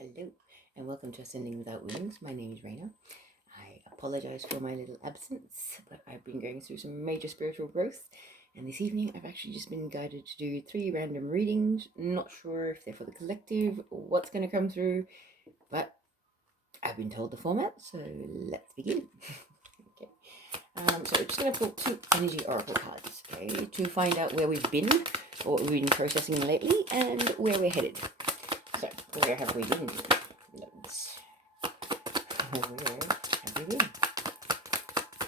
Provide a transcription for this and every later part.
Hello, and welcome to Ascending Without Wings. My name is Raina. I apologize for my little absence, but I've been going through some major spiritual growth, and this evening I've actually just been guided to do 3 random readings. Not sure if they're for the collective or what's going to come through, but I've been told the format, so let's begin. Okay. So we're just going to pull 2 energy oracle cards, okay, to find out where we've been, or what we've been processing lately, and where we're headed. So, where have we been? Loads. Where have we been?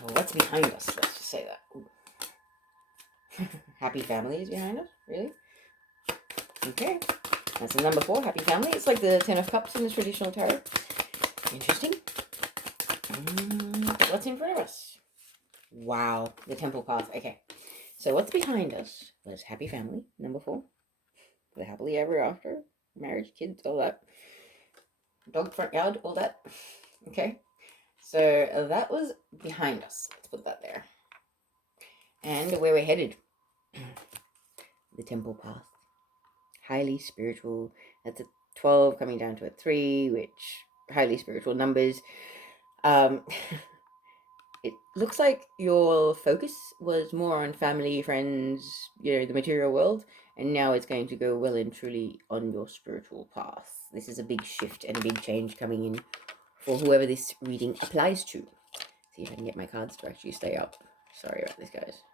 Well, what's behind us? Let's just say that. Happy family is behind us? Really? Okay. That's the number 4, happy family. It's like the 10 of cups in the traditional tarot. Interesting. What's in front of us? Wow, the temple path. Okay. So what's behind us was happy family, number 4. The happily ever after. Marriage, kids, all that. Dog front yard, all that. Okay. So that was behind us. Let's put that there. And where we're headed. The temple path. Highly spiritual. That's a 12 coming down to a 3, which highly spiritual numbers. It looks like your focus was more on family, friends, the material world, and now it's going to go well and truly on your spiritual path. This is a big shift and a big change coming in for whoever this reading applies to. See if I can get my cards to actually stay up. Sorry about this, guys.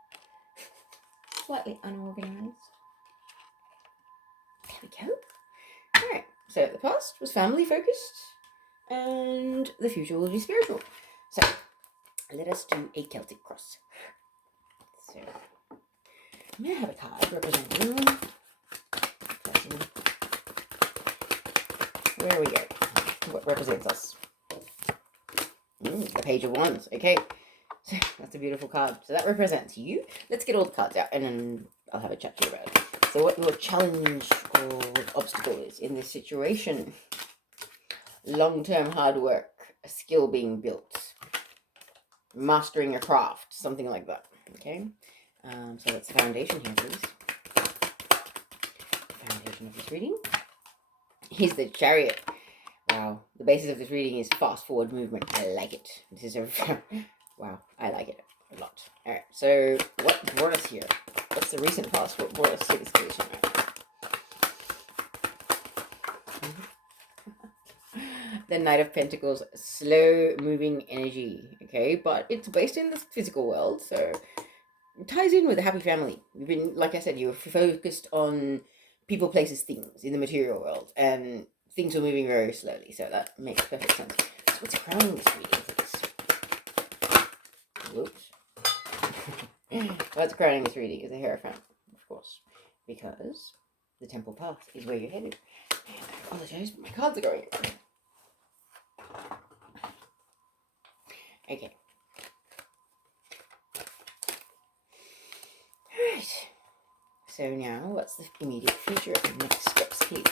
Slightly unorganized. There we go. Alright, so the past was family focused, and the future will be spiritual. So, let us do a Celtic cross. So, I'm going to have a card representing. Where we go? What represents us? The Page of Wands. Okay, so that's a beautiful card. So that represents you. Let's get all the cards out, and then I'll have a chat to you about it. So what your challenge or obstacle is in this situation? Long-term hard work, a skill being built, mastering a craft, something like that. Okay, so that's the foundation here, please. Foundation of this reading is the Chariot. Wow, the basis of this reading is fast forward movement. I like it. This is a wow, I like it a lot. All right, so what brought us here? What's the recent past? What brought us to this position? The Knight of Pentacles, slow moving energy. Okay, but it's based in the physical world, so it ties in with a happy family. You've been, like I said, you were focused on people, places, things in the material world, and things were moving very slowly, so that makes perfect sense. So what's crowning this reading, please? Whoops. What's crowning this reading is a Hierophant, of course, because the temple path is where you're headed. And I apologize, but my cards are going everywhere. Okay. Alright. So now, what's the immediate future and next steps, please?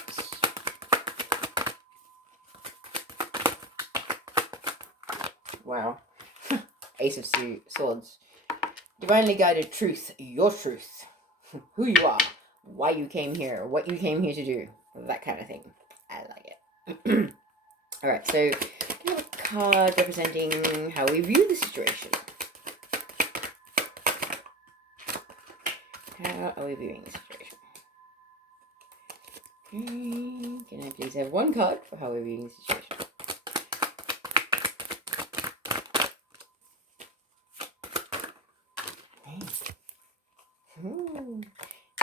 Wow. Ace of Swords. Divinely guided truth, your truth. Who you are, why you came here, what you came here to do. That kind of thing. I like it. Alright, so we have a card representing how we view the situation. How are we viewing the situation? Okay, can I please have one card for how we're viewing the situation?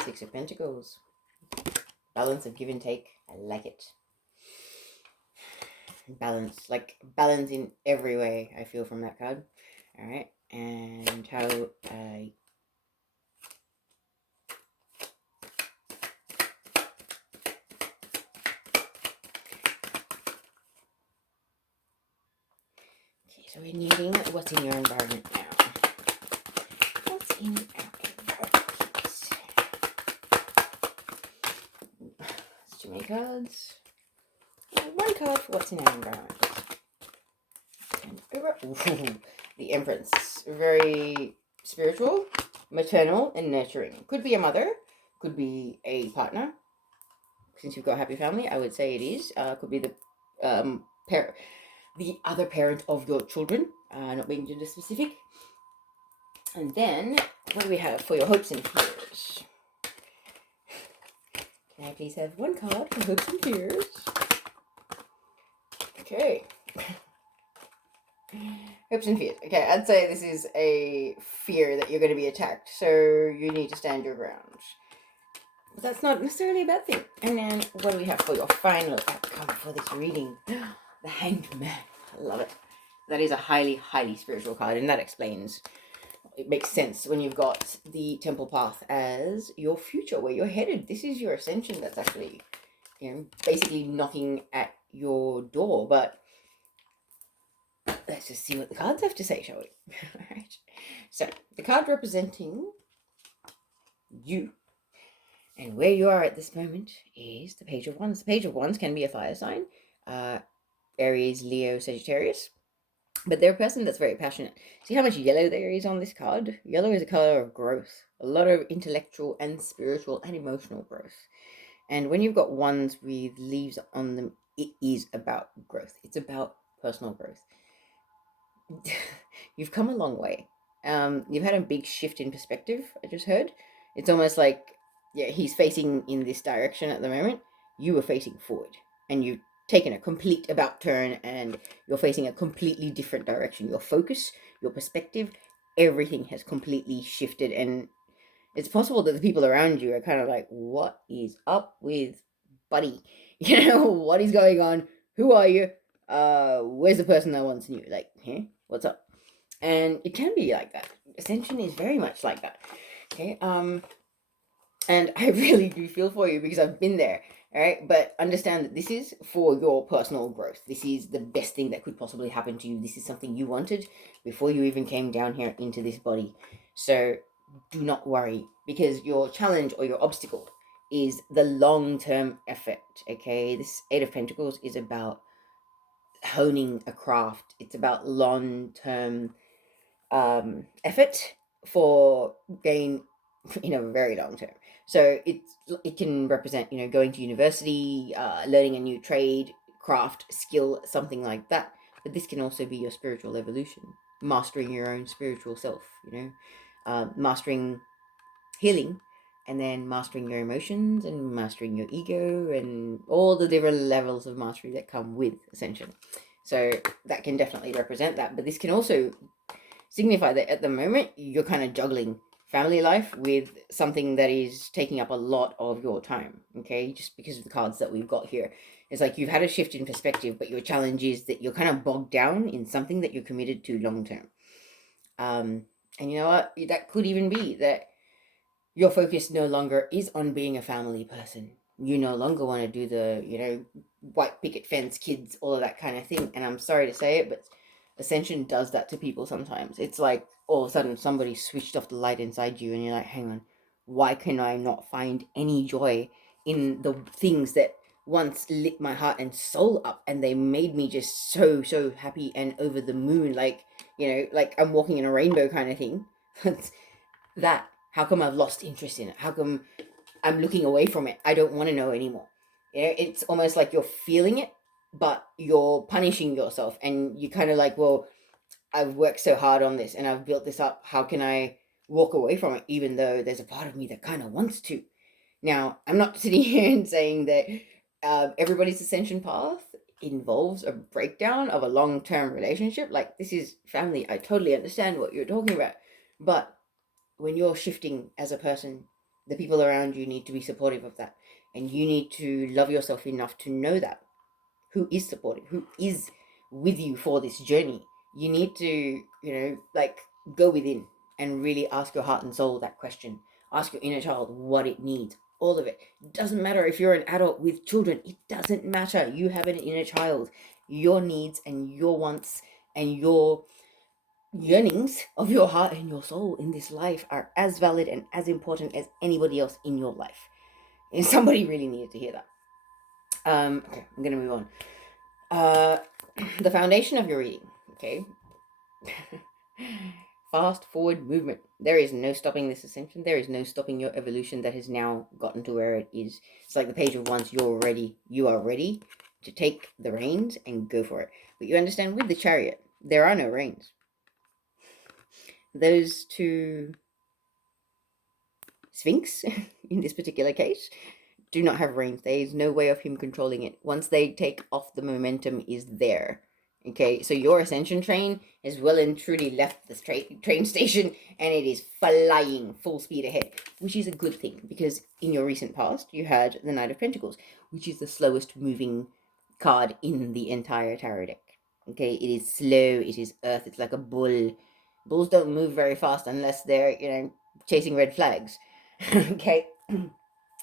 Six of Pentacles. Balance of give and take. I like it. Balance. Like balance in every way, I feel, from that card. Alright. And how I... Okay, so we're needing what's in your environment now. What's in our environment, please? That's too many cards. One card for what's in our environment. And over. Ooh, the Empress. Very spiritual, maternal, and nurturing. Could be a mother. Could be a partner. Since you've got a happy family, I would say it is. Could be the the other parent of your children, not being gender specific. And then, what do we have for your hopes and fears? Can I please have one card for hopes and fears? Okay. Hopes and fears. Okay, I'd say this is a fear that you're going to be attacked, so you need to stand your ground. But that's not necessarily a bad thing. And then, what do we have for your final outcome for this reading? The Hanged Man. I love it. That is a highly, highly spiritual card, and that explains. It makes sense when you've got the Temple Path as your future, where you're headed. This is your ascension that's actually, basically knocking at your door. But let's just see what the cards have to say, shall we? All right. So, the card representing you and where you are at this moment is the Page of Wands. The Page of Wands can be a fire sign, Aries, Leo, Sagittarius. But they're a person that's very passionate. See how much yellow there is on this card? Yellow is a color of growth. A lot of intellectual and spiritual and emotional growth. And when you've got wands with leaves on them, it is about growth. It's about personal growth. You've come a long way. You've had a big shift in perspective, I just heard. It's almost like, he's facing in this direction at the moment. You were facing forward. And you've taken a complete about turn and you're facing a completely different direction. Your focus, your perspective, everything has completely shifted. And it's possible that the people around you are kind of like, what is up with buddy? What is going on? Who are you? Where's the person that once knew? Like, what's up? And it can be like that. Ascension is very much like that. Okay. And I really do feel for you because I've been there. All right. But understand that this is for your personal growth. This is the best thing that could possibly happen to you. This is something you wanted before you even came down here into this body. So do not worry, because your challenge or your obstacle is the long-term effort. Okay. This Eight of Pentacles is about honing a craft. It's about long-term effort for gain in a very long term. So it can represent, going to university, learning a new trade, craft, skill, something like that. But this can also be your spiritual evolution, mastering your own spiritual self, mastering healing, and then mastering your emotions and mastering your ego and all the different levels of mastery that come with Ascension. So that can definitely represent that. But this can also signify that at the moment you're kind of juggling family life with something that is taking up a lot of your time. Okay, just because of the cards that we've got here, it's like you've had a shift in perspective, but your challenge is that you're kind of bogged down in something that you're committed to long term. And you know what, that could even be that your focus no longer is on being a family person. You no longer want to do the white picket fence, kids, all of that kind of thing. And I'm sorry to say it, but Ascension does that to people sometimes. It's like all of a sudden somebody switched off the light inside you and you're like, hang on, why can I not find any joy in the things that once lit my heart and soul up, and they made me just so happy and over the moon, like I'm walking in a rainbow kind of thing. That, how come I've lost interest in it? How come I'm looking away from it? I don't want to know anymore. It's almost like you're feeling it, but you're punishing yourself, and you kind of like, well, I've worked so hard on this and I've built this up. How can I walk away from it, even though there's a part of me that kind of wants to? Now, I'm not sitting here and saying that everybody's ascension path involves a breakdown of a long-term relationship. Like, this is family. I totally understand what you're talking about. But when you're shifting as a person, the people around you need to be supportive of that. And you need to love yourself enough to know that. Who is supportive? Who is with you for this journey? You need to, go within and really ask your heart and soul that question. Ask your inner child what it needs. All of it. It doesn't matter if you're an adult with children. It doesn't matter. You have an inner child. Your needs and your wants and your yearnings of your heart and your soul in this life are as valid and as important as anybody else in your life. And somebody really needed to hear that. Okay, I'm going to move on. The foundation of your reading, okay? Fast forward movement. There is no stopping this ascension. There is no stopping your evolution that has now gotten to where it is. It's like the Page of Wands. You are ready. to take the reins and go for it. But you understand, with the Chariot, there are no reins. Those two Sphinx, in this particular case, do not have reins. There is no way of him controlling it. Once they take off, the momentum is there. Okay, so your ascension train has well and truly left the train station, and it is flying full speed ahead, which is a good thing, because in your recent past you had the Knight of Pentacles, which is the slowest moving card in the entire tarot deck. Okay, it is slow, it is earth, it's like a bull. Bulls don't move very fast unless they're, chasing red flags. Okay,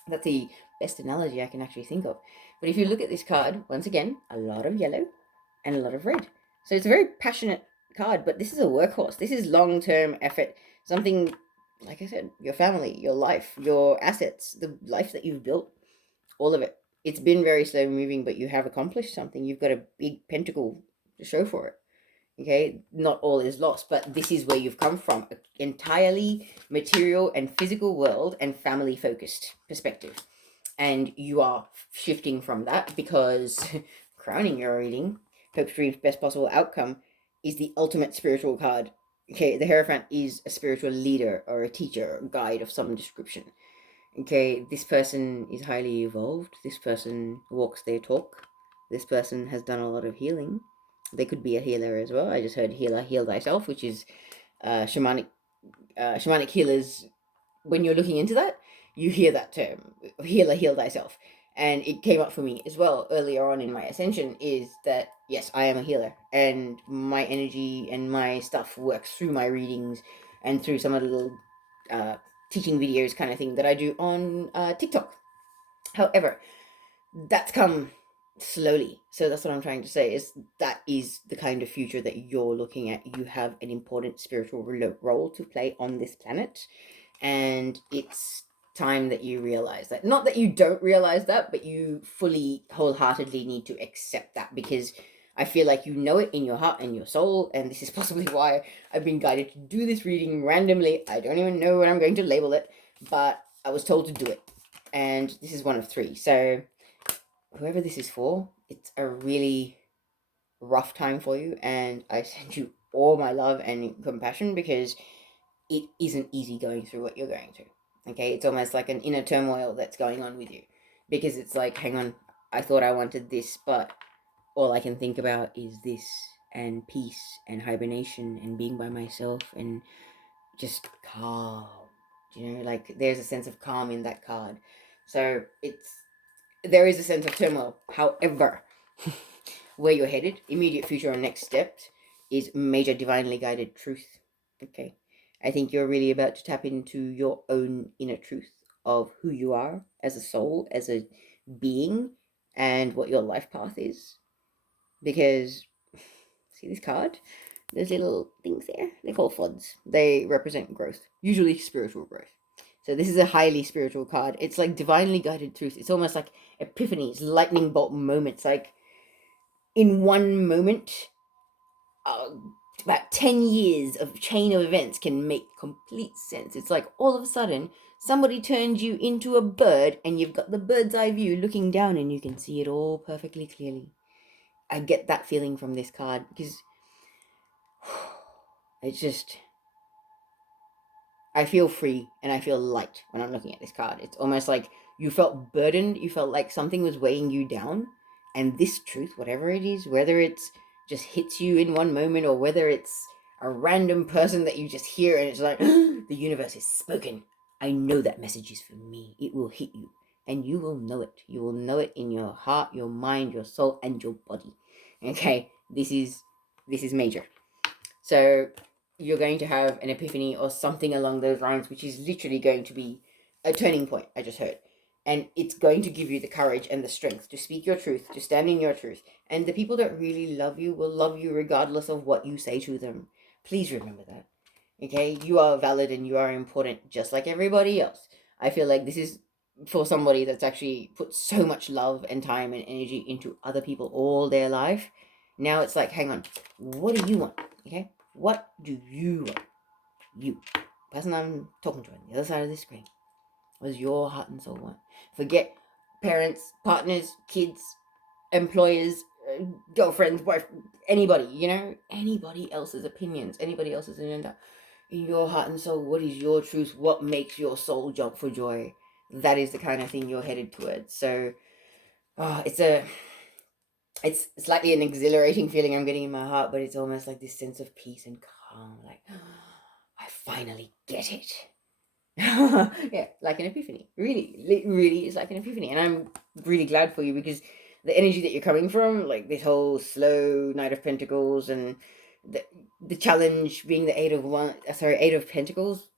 that's the best analogy I can actually think of. But if you look at this card, once again, a lot of yellow and a lot of red. So it's a very passionate card, but this is a workhorse. This is long-term effort. Something, like I said, your family, your life, your assets, the life that you've built, all of it. It's been very slow moving, but you have accomplished something. You've got a big pentacle to show for it. Okay, not all is lost, but this is where you've come from, an entirely material and physical world and family focused perspective. And you are shifting from that, because crowning your reading, Hope's Dream's Best Possible Outcome, is the ultimate spiritual card. Okay, the Hierophant is a spiritual leader or a teacher or guide of some description. Okay, this person is highly evolved. This person walks their talk. This person has done a lot of healing. They could be a healer as well. I just heard healer, heal thyself, which is shamanic healers. When you're looking into that, you hear that term, healer, heal thyself. And it came up for me as well earlier on in my ascension, is that yes, I am a healer, and my energy and my stuff works through my readings and through some of the little teaching videos kind of thing that I do on TikTok. However, that's come slowly. So that's what I'm trying to say, is that is the kind of future that you're looking at. You have an important spiritual role to play on this planet, and it's time that you realize that. Not that you don't realize that, but you fully, wholeheartedly need to accept that, because I feel like you know it in your heart and your soul, and this is possibly why I've been guided to do this reading randomly. I don't even know what I'm going to label it, but I was told to do it, and this is one of three. So whoever this is for, it's a really rough time for you, and I send you all my love and compassion, because it isn't easy going through what you're going through. Okay, it's almost like an inner turmoil that's going on with you, because it's like, hang on, I thought I wanted this, but all I can think about is this, and peace and hibernation and being by myself and just calm. Like there's a sense of calm in that card. So there is a sense of turmoil. However, where you're headed, immediate future or next steps, is major divinely guided truth. Okay, I think you're really about to tap into your own inner truth of who you are as a soul, as a being, and what your life path is. Because, see this card? Those little things there, they're called FODs. They represent growth, usually spiritual growth. So this is a highly spiritual card. It's like divinely guided truth. It's almost like epiphanies, lightning bolt moments. Like in one moment, uh, about 10 years of chain of events can make complete sense. It's like all of a sudden somebody turns you into a bird, and you've got the bird's eye view looking down, and you can see it all perfectly clearly. I get that feeling from this card, because it's just, I feel free and I feel light when I'm looking at this card. It's almost like you felt burdened, you felt like something was weighing you down, and this truth, whatever it is, whether it's just hits you in one moment, or whether it's a random person that you just hear and it's like, the universe has spoken. I know that message is for me. It will hit you, and you will know it. You will know it in your heart, your mind, your soul, and your body. Okay, this is major. So you're going to have an epiphany or something along those lines, which is literally going to be a turning point, I just heard. And it's going to give you the courage and the strength to speak your truth, to stand in your truth. And the people that really love you will love you regardless of what you say to them. Please remember that. Okay? You are valid and you are important just like everybody else. I feel like this is for somebody that's actually put so much love and time and energy into other people all their life. Now it's like, hang on, what do you want? Okay? What do you want? You. Person I'm talking to on the other side of the screen. What does your heart and soul want? Forget parents, partners, kids, employers, girlfriends, wife, anybody, anybody else's opinions, anybody else's agenda. In your heart and soul, what is your truth? What makes your soul jump for joy? That is the kind of thing you're headed towards. So, it's slightly an exhilarating feeling I'm getting in my heart, but it's almost like this sense of peace and calm. Like, I finally get it. Yeah, like an epiphany. Really, really is like an epiphany. And I'm really glad for you, because the energy that you're coming from, like this whole slow Knight of Pentacles, and the challenge being the Eight of Pentacles,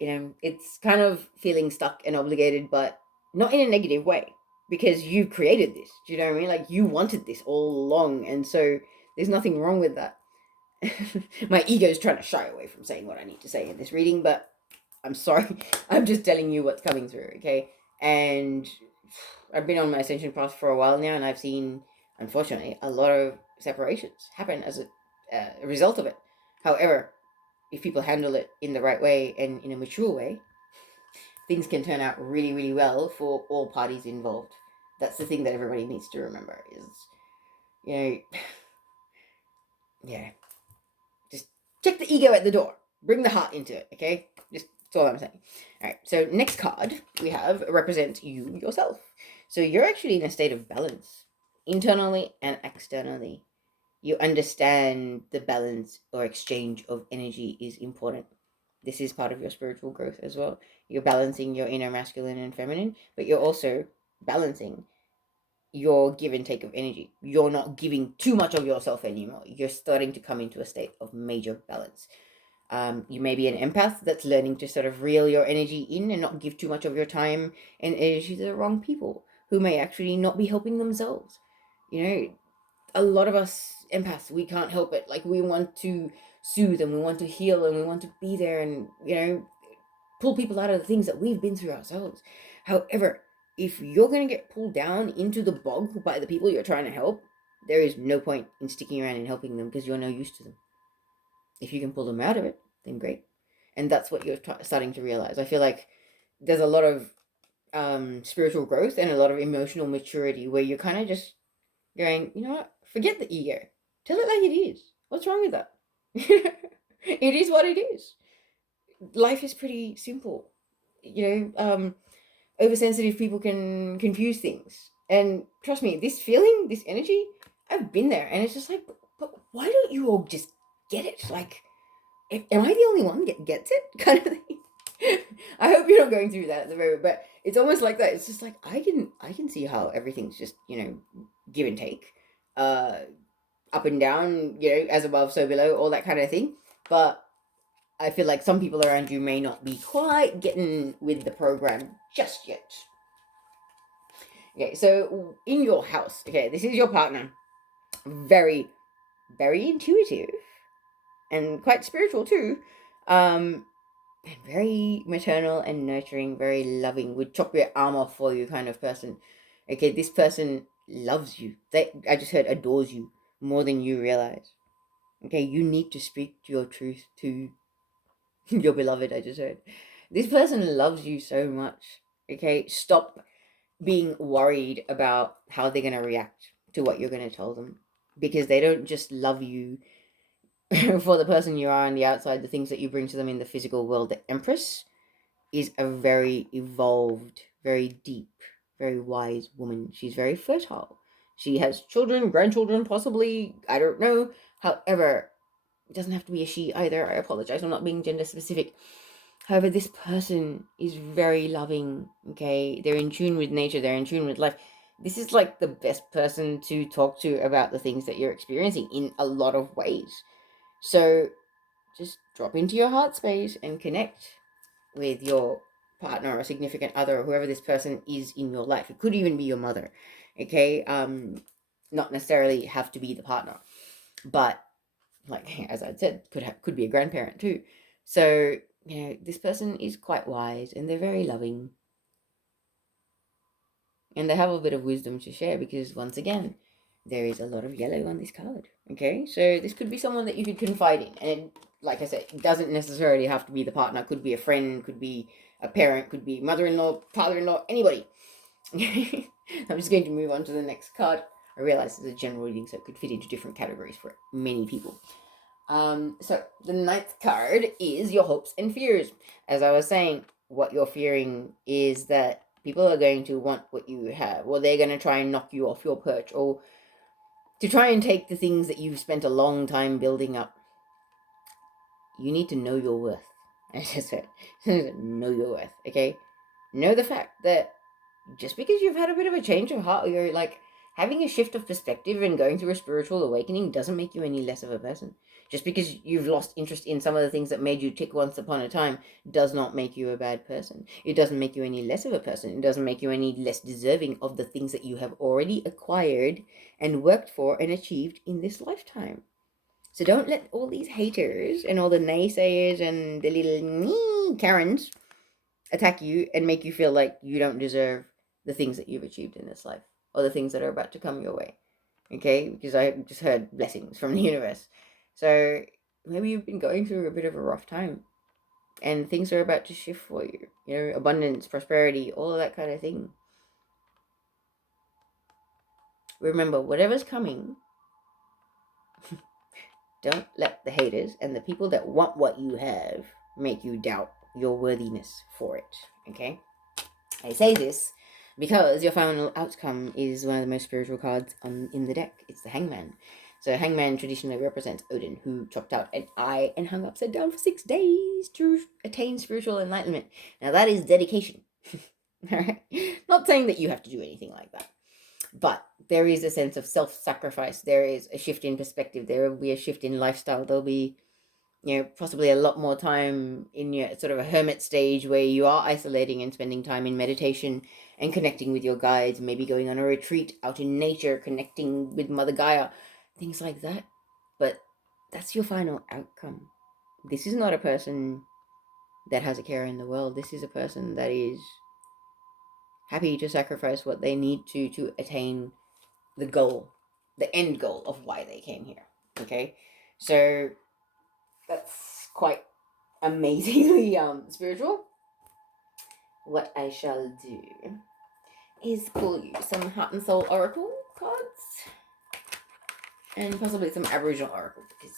it's kind of feeling stuck and obligated, but not in a negative way, because you created this. Do you know what I mean? Like, you wanted this all along, and so there's nothing wrong with that. My ego is trying to shy away from saying what I need to say in this reading, but I'm sorry. I'm just telling you what's coming through, okay? And I've been on my ascension path for a while now, and I've seen, unfortunately, a lot of separations happen as a result of it. However, if people handle it in the right way and in a mature way, things can turn out really, really well for all parties involved. That's the thing that everybody needs to remember is, yeah, just check the ego at the door. Bring the heart into it, okay? That's all I'm saying. All right, so next card we have represents you yourself. So you're actually in a state of balance, internally and externally. You understand the balance or exchange of energy is important. This is part of your spiritual growth as well. You're balancing your inner masculine and feminine, but you're also balancing your give and take of energy. You're not giving too much of yourself anymore. You're starting to come into a state of major balance. You may be an empath that's learning to sort of reel your energy in and not give too much of your time and energy to the wrong people who may actually not be helping themselves. A lot of us empaths, we can't help it. Like, we want to soothe and we want to heal and we want to be there and, pull people out of the things that we've been through ourselves. However, if you're going to get pulled down into the bog by the people you're trying to help, there is no point in sticking around and helping them, because you're no use to them. If you can pull them out of it, then great. And that's what you're starting to realize. I feel like there's a lot of spiritual growth and a lot of emotional maturity where you're kind of just going, you know what, forget the ego. Tell it like it is. What's wrong with that? It is what it is. Life is pretty simple. Oversensitive people can confuse things. And trust me, this feeling, this energy, I've been there. And it's just like, but why don't you all just get it? Like, am I the only one that gets it? Kind of thing. I hope you're not going through that at the moment, but it's almost like that. It's just like, I can see how everything's just, give and take, up and down, as above, so below, all that kind of thing. But I feel like some people around you may not be quite getting with the program just yet. Okay, so in your house, okay, this is your partner. Very, very intuitive and quite spiritual too. And very maternal and nurturing, very loving, would chop your arm off for you kind of person. Okay, this person loves you. I just heard adores you more than you realize. Okay, you need to speak your truth to your beloved, I just heard. This person loves you so much. Okay, stop being worried about how they're going to react to what you're going to tell them, because they don't just love you for the person you are on the outside, the things that you bring to them in the physical world. The Empress is a very evolved, very deep, very wise woman. She's very fertile. She has children, grandchildren, possibly. I don't know. However, it doesn't have to be a she either. I apologize. I'm not being gender specific. However, this person is very loving. Okay, they're in tune with nature. They're in tune with life. This is like the best person to talk to about the things that you're experiencing in a lot of ways. So just drop into your heart space and connect with your partner or significant other or whoever this person is in your life. It could even be your mother. Okay, not necessarily have to be the partner, but like as I said, could be a grandparent too. So this person is quite wise and they're very loving, and they have a bit of wisdom to share, because once again, there is a lot of yellow on this card. Okay, so this could be someone that you could confide in, and like I said, it doesn't necessarily have to be the partner. Could be a friend, could be a parent, could be mother-in-law, father-in-law, anybody. I'm just going to move on to the next card. I realize it's a general reading, so it could fit into different categories for many people. So the ninth card is your hopes and fears. As I was saying, what you're fearing is that people are going to want what you have, or they're going to try and knock you off your perch, or to try and take the things that you've spent a long time building up. You need to know your worth. I just said, know your worth, okay? Know the fact that just because you've had a bit of a change of heart, or you're like having a shift of perspective and going through a spiritual awakening, doesn't make you any less of a person. Just because you've lost interest in some of the things that made you tick once upon a time does not make you a bad person. It doesn't make you any less of a person. It doesn't make you any less deserving of the things that you have already acquired and worked for and achieved in this lifetime. So don't let all these haters and all the naysayers and the little Karens attack you and make you feel like you don't deserve the things that you've achieved in this life, or the things that are about to come your way. Okay? Because I just heard blessings from the universe. So maybe you've been going through a bit of a rough time and things are about to shift for you. You know, abundance, prosperity, all of that kind of thing. Remember, whatever's coming, don't let the haters and the people that want what you have make you doubt your worthiness for it. Okay? I say this because your final outcome is one of the most spiritual cards in the deck. It's the Hangman. So Hangman traditionally represents Odin, who chopped out an eye and hung upside down for 6 days to attain spiritual enlightenment. Now that is dedication. Alright? Not saying that you have to do anything like that. But there is a sense of self-sacrifice. There is a shift in perspective. There will be a shift in lifestyle. There'll be, you know, possibly a lot more time in your sort of a hermit stage where you are isolating and spending time in meditation and connecting with your guides, maybe going on a retreat out in nature, connecting with Mother Gaia, things like that. But that's your final outcome. This is not a person that has a care in the world. This is a person that is happy to sacrifice what they need to attain the goal, the end goal of why they came here. Okay? So that's quite amazingly spiritual. What I shall do is pull you some Heart and Soul Oracle cards and possibly some Aboriginal Oracle, because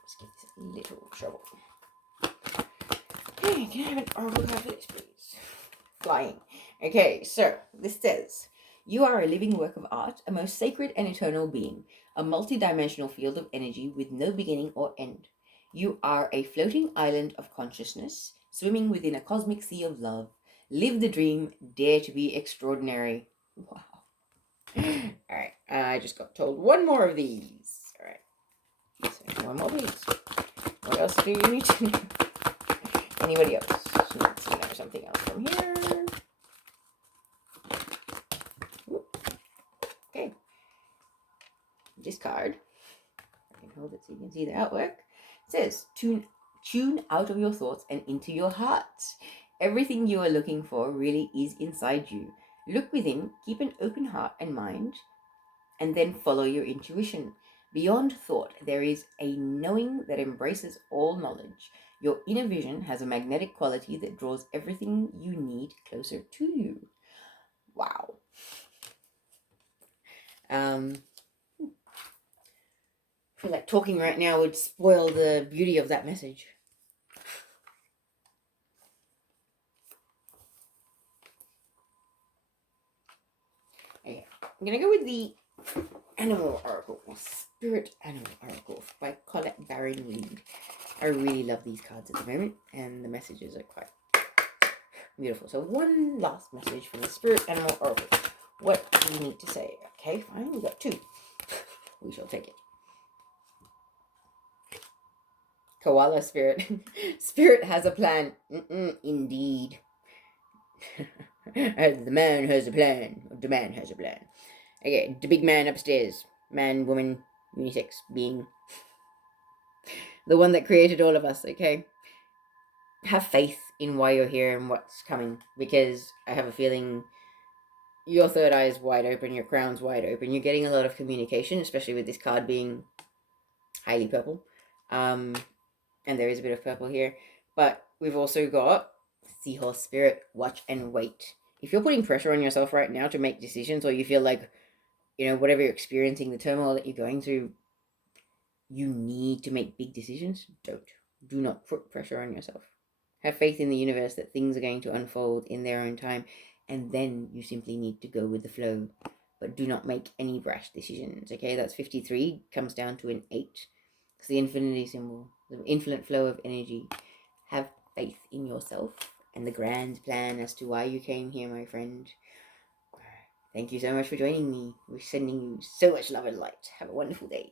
let's give this a little trouble. Okay, can I have an Oracle card for this, please? Flying. Okay, so this says, you are a living work of art, a most sacred and eternal being, a multi-dimensional field of energy with no beginning or end. You are a floating island of consciousness, swimming within a cosmic sea of love. Live the dream, dare to be extraordinary. Wow. Alright, I just got told one more of these. Alright, so one more please. What else do you need to know? Anybody else needs to know something else from here? Okay. This card, I can hold it so you can see the artwork. It says, tune out of your thoughts and into your heart. Everything you are looking for really is inside you. Look within, keep an open heart and mind, and then follow your intuition. Beyond thought, there is a knowing that embraces all knowledge. Your inner vision has a magnetic quality that draws everything you need closer to you. Wow. I feel like talking right now would spoil the beauty of that message. Okay, I'm gonna go with the Animal Oracle, Spirit Animal Oracle by Colette Baron Reid. I really love these cards at the moment, and the messages are quite beautiful. So one last message from the Spirit Animal Oracle. What do you need to say? Okay, fine, we got 2. We shall take it. Koala Spirit. Spirit has a plan. Indeed. The man has a plan. The man has a plan. Okay, the big man upstairs. Man, woman, unisex being. The one that created all of us, okay? Have faith in why you're here and what's coming, because I have a feeling your third eye is wide open, your crown's wide open. You're getting a lot of communication, especially with this card being highly purple. And there is a bit of purple here. But we've also got Seahorse Spirit, watch and wait. if you're putting pressure on yourself right now to make decisions, or you feel like, whatever you're experiencing, the turmoil that you're going through, you need to make big decisions, do not put pressure on yourself. Have faith in the universe that things are going to unfold in their own time, and then you simply need to go with the flow. But do not make any rash decisions, okay? That's 53, comes down to an 8. It's the infinity symbol, the infinite flow of energy. Have faith in yourself and the grand plan as to why you came here, my friend. Thank you so much for joining me. We're sending you so much love and light. Have a wonderful day.